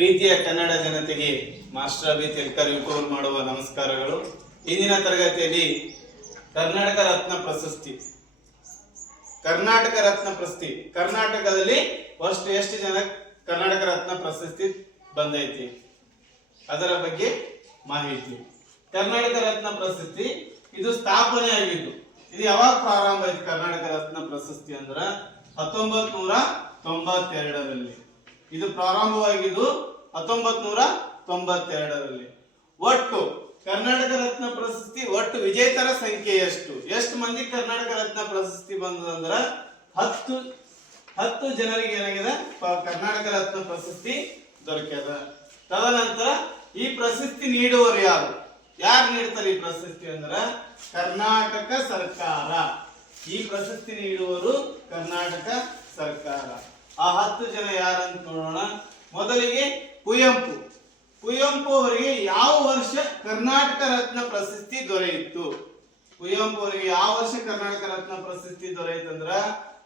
ತರಗತಿಗೆ master B ತೆಲ್ಕರ್ ಮಾಡುವ ನಮಸ್ಕಾರಗಳು. ಇಂದಿನ ತರಗತಿಯಲ್ಲಿ ಕರ್ನಾಟಕ ರತ್ನ ಪ್ರಶಸ್ತಿ. ಕರ್ನಾಟಕ ರತ್ನ ಪ್ರಶಸ್ತಿ. ಕರ್ನಾಟಕದಲ್ಲಿ ಫಸ್ಟ್ ಎಷ್ಟು ಜನ ಕರ್ನಾಟಕ ರತ್ನ ಪ್ರಶಸ್ತಿ ಬಂದೈತಿ? ಅದರ ಬಗ್ಗೆ ಮಾಹಿತಿ. ಕರ್ನಾಟಕ ರತ್ನ ಪ್ರಶಸ್ತಿ ಇದು ಸ್ಥಾಪನೆ ಆಗಿದ್ದು ಇದು ಯಾವಾಗ ಪ್ರಾರಂಭ ಆಯ್ತು ಕರ್ನಾಟಕ ರತ್ನ ಪ್ರಶಸ್ತಿ ಅಂದ್ರ ಹತ್ತೊಂಬತ್ ನೂರ ತೊಂಬತ್ತೆರಡರಲ್ಲಿ. ಇದು ಪ್ರಾರಂಭವಾಗಿದ್ದು ಹತ್ತೊಂಬತ್ ನೂರ ತೊಂಬತ್ತೆರಡರಲ್ಲಿ ಒಟ್ಟು ಕರ್ನಾಟಕ ರತ್ನ ಪ್ರಶಸ್ತಿ, ಒಟ್ಟು ವಿಜೇತರ ಸಂಖ್ಯೆ ಎಷ್ಟು? ಎಷ್ಟು ಮಂದಿ ಕರ್ನಾಟಕ ರತ್ನ ಪ್ರಶಸ್ತಿ ಬಂದದಂದ್ರ ಹತ್ತು ಹತ್ತು ಜನರಿಗೆ ಏನಾಗಿದೆ? ಕರ್ನಾಟಕ ರತ್ನ ಪ್ರಶಸ್ತಿ ದೊರಕ್ಯದ. ತದನಂತರ ಈ ಪ್ರಶಸ್ತಿ ನೀಡುವರು ಯಾರು? ಯಾರು ನೀಡ್ತಾರೆ ಈ ಪ್ರಶಸ್ತಿ ಅಂದ್ರ ಕರ್ನಾಟಕ ಸರ್ಕಾರ. ಈ ಪ್ರಶಸ್ತಿ ನೀಡುವರು ಕರ್ನಾಟಕ ಸರ್ಕಾರ. ಆ ಹತ್ತು ಜನ ಯಾರಂತ ನೋಡೋಣ. ಮೊದಲಿಗೆ ಕುವೆಂಪು. ಕುವೆಂಪು ಅವರಿಗೆ ಯಾವ ವರ್ಷ ಕರ್ನಾಟಕ ರತ್ನ ಪ್ರಶಸ್ತಿ ದೊರೆಯಿತು? ಕುವೆಂಪು ಅವರಿಗೆ ಯಾವ ವರ್ಷ ಕರ್ನಾಟಕ ರತ್ನ ಪ್ರಶಸ್ತಿ ದೊರೆಯಿತಂದ್ರ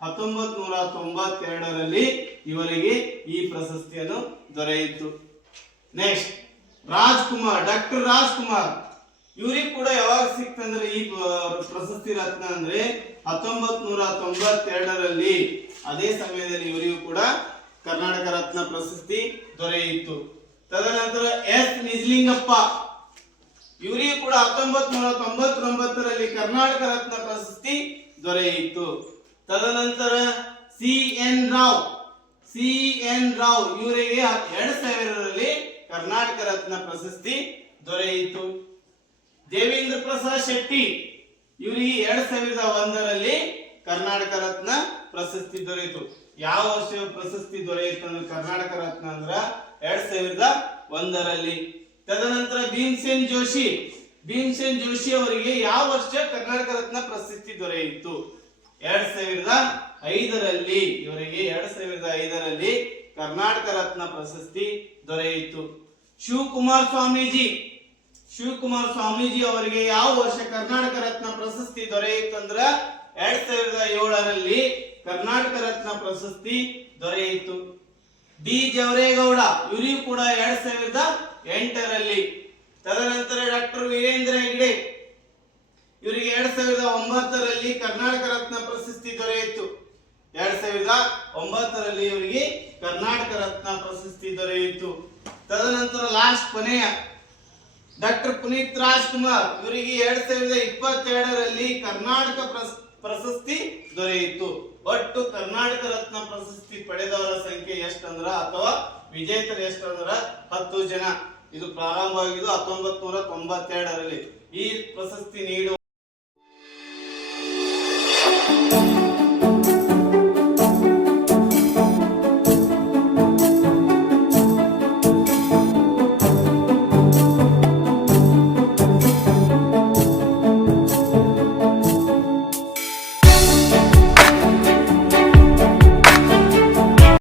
ಹತ್ತೊಂಬತ್ ನೂರ ತೊಂಬತ್ತೆರಡರಲ್ಲಿ ಇವರಿಗೆ ಈ ಪ್ರಶಸ್ತಿಯನ್ನು ದೊರೆಯಿತು. Next Rajkumar, doctor Rajkumar. ಇವ್ರಿಗೆ ಕೂಡ ಯಾವಾಗ ಸಿಕ್ತಂದ್ರೆ ಈ ಪ್ರಶಸ್ತಿ ರತ್ನ ಅಂದ್ರೆ ಹತ್ತೊಂಬತ್ ನೂರ ತೊಂಬತ್ತೆರಡರಲ್ಲಿ ಅದೇ ಸಮಯದಲ್ಲಿ ಇವರಿಗೂ ಕೂಡ ಕರ್ನಾಟಕ ರತ್ನ ಪ್ರಶಸ್ತಿ ದೊರೆಯಿತು. ತದನಂತರ ಎಸ್ ನಿಜಲಿಂಗಪ್ಪ. ಇವರಿಗೂ ಕೂಡ ಹತ್ತೊಂಬತ್ ನೂರ ತೊಂಬತ್ತೊಂಬತ್ತರಲ್ಲಿ ಕರ್ನಾಟಕ ರತ್ನ ಪ್ರಶಸ್ತಿ ದೊರೆಯಿತು. ತದನಂತರ C N Rao. C N Rao ಇವರಿಗೆ ಎರಡ್ ಸಾವಿರರಲ್ಲಿ ಕರ್ನಾಟಕ ರತ್ನ ಪ್ರಶಸ್ತಿ ದೊರೆಯಿತು. ದೇವೇಂದ್ರ ಪ್ರಸಾದ್ ಶೆಟ್ಟಿ, ಇವರಿಗೆ ಎರಡ್ ಸಾವಿರದ ಒಂದರಲ್ಲಿ ಕರ್ನಾಟಕ ರತ್ನ ಪ್ರಶಸ್ತಿ ದೊರೆಯಿತು. ಯಾವ ವರ್ಷ ಪ್ರಶಸ್ತಿ ದೊರೆಯಿತು ಅಂದ್ರೆ ಕರ್ನಾಟಕ ರತ್ನ ಅಂದ್ರ ಎರಡ್ ಸಾವಿರದ ಒಂದರಲ್ಲಿ. ತದನಂತರ ಭೀಮಸೇನ್ ಜೋಶಿ. ಭೀಮಸೇನ್ ಜೋಶಿ ಅವರಿಗೆ ಯಾವ ವರ್ಷ ಕರ್ನಾಟಕ ರತ್ನ ಪ್ರಶಸ್ತಿ ದೊರೆಯಿತು? ಎರಡ್ ಸಾವಿರದ ಐದರಲ್ಲಿ. ಇವರಿಗೆ ಎರಡ್ ಸಾವಿರದ ಐದರಲ್ಲಿ ಕರ್ನಾಟಕ ರತ್ನ ಪ್ರಶಸ್ತಿ ದೊರೆಯಿತು. ಶಿವಕುಮಾರ್ ಸ್ವಾಮೀಜಿ. ಶಿವಕುಮಾರ್ ಸ್ವಾಮೀಜಿ ಅವರಿಗೆ ಯಾವ ವರ್ಷ ಕರ್ನಾಟಕ ರತ್ನ ಪ್ರಶಸ್ತಿ ದೊರೆಯಿತು ಅಂದ್ರ ಎರಡ್ ಸಾವಿರದ ಏಳರಲ್ಲಿ ಕರ್ನಾಟಕ ರತ್ನ ಪ್ರಶಸ್ತಿ ದೊರೆಯಿತು. ಡಿ ಜವರೇಗೌಡ, ಇವರಿಗೂ ಕೂಡ ಎರಡ್ ಸಾವಿರದ ಎಂಟರಲ್ಲಿ. ತದನಂತರ ಡಾಕ್ಟರ್ ವೀರೇಂದ್ರ ಹೆಗ್ಡೆ, ಇವರಿಗೆ ಎರಡ್ ಸಾವಿರದ ಒಂಬತ್ತರಲ್ಲಿ ಕರ್ನಾಟಕ ರತ್ನ ಪ್ರಶಸ್ತಿ ದೊರೆಯಿತು. ಎರಡ್ ಸಾವಿರದ ಒಂಬತ್ತರಲ್ಲಿ ಇವರಿಗೆ ಕರ್ನಾಟಕ ರತ್ನ ಪ್ರಶಸ್ತಿ ದೊರೆಯಿತು. ತದನಂತರ ಲಾಸ್ಟ್ ಕೊನೆಯ ಡಾಕ್ಟರ್ ಪುನೀತ್ ರಾಜ್ಕುಮಾರ್, ಇವರಿಗೆ ಎರಡ್ ಸಾವಿರದ ಇಪ್ಪತ್ತೆರಡರಲ್ಲಿ ಕರ್ನಾಟಕ ಪ್ರಸ್- ಪ್ರಶಸ್ತಿ ದೊರೆಯಿತು. ಒಟ್ಟು ಕರ್ನಾಟಕ ರತ್ನ ಪ್ರಶಸ್ತಿ ಪಡೆದವರ ಸಂಖ್ಯೆ ಎಷ್ಟಂದ್ರ ಅಥವಾ ವಿಜೇತರು ಎಷ್ಟಂದ್ರ ಹತ್ತು ಜನ. ಇದು ಪ್ರಾರಂಭವಾಗಿದ್ದು ಹತ್ತೊಂಬತ್ ನೂರ ತೊಂಬತ್ತೆರಡರಲ್ಲಿ ಈ ಪ್ರಶಸ್ತಿ ನೀಡುವ